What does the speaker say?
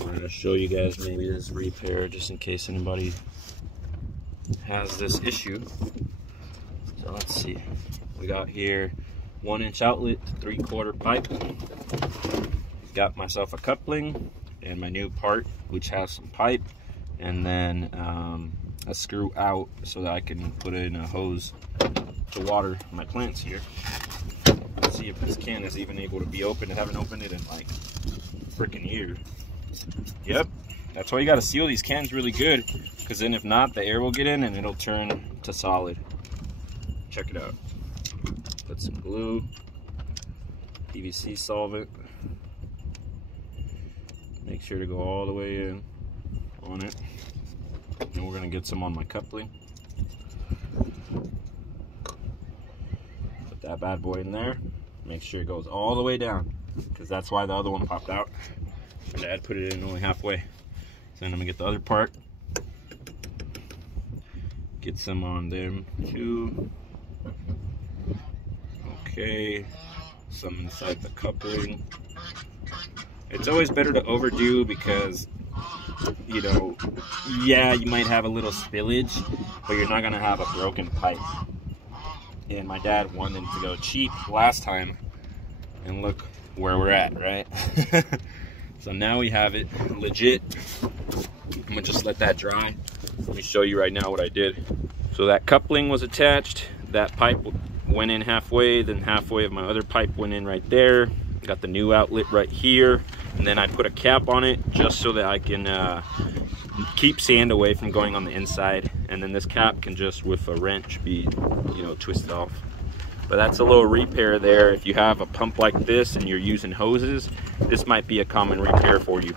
I'm going to show you guys maybe this repair just in case anybody has this issue. So let's see. We got here 1-inch outlet, 3/4 pipe. Got myself a coupling and my new part, which has some pipe, and then a screw out so that I can put in a hose to water my plants here. Let's see if this can is even able to be opened. I haven't opened it in like freaking year. Yep, that's why you got to seal these cans really good, because then if not, the air will get in and it'll turn to solid. Check it out. Put some glue, PVC solvent. Make sure to go all the way in on it. And we're gonna get some on my coupling. Put that bad boy in there. Make sure it goes all the way down, because that's why the other one popped out. My dad put it in only halfway. So then I'm gonna get the other part. Get some on them too. Okay, some inside the coupling. It's always better to overdo, because, you know, yeah, you might have a little spillage, but you're not gonna have a broken pipe. And my dad wanted to go cheap last time, and look where we're at, right? So now we have it legit. I'm gonna just let that dry. Let me show you right now what I did. So that coupling was attached, that pipe went in halfway, then halfway of my other pipe went in right there. Got the new outlet right here, and then I put a cap on it just so that I can keep sand away from going on the inside, and then this cap can just with a wrench be, you know, twisted off. But that's a little repair there. If you have a pump like this and you're using hoses, this might be a common repair for you.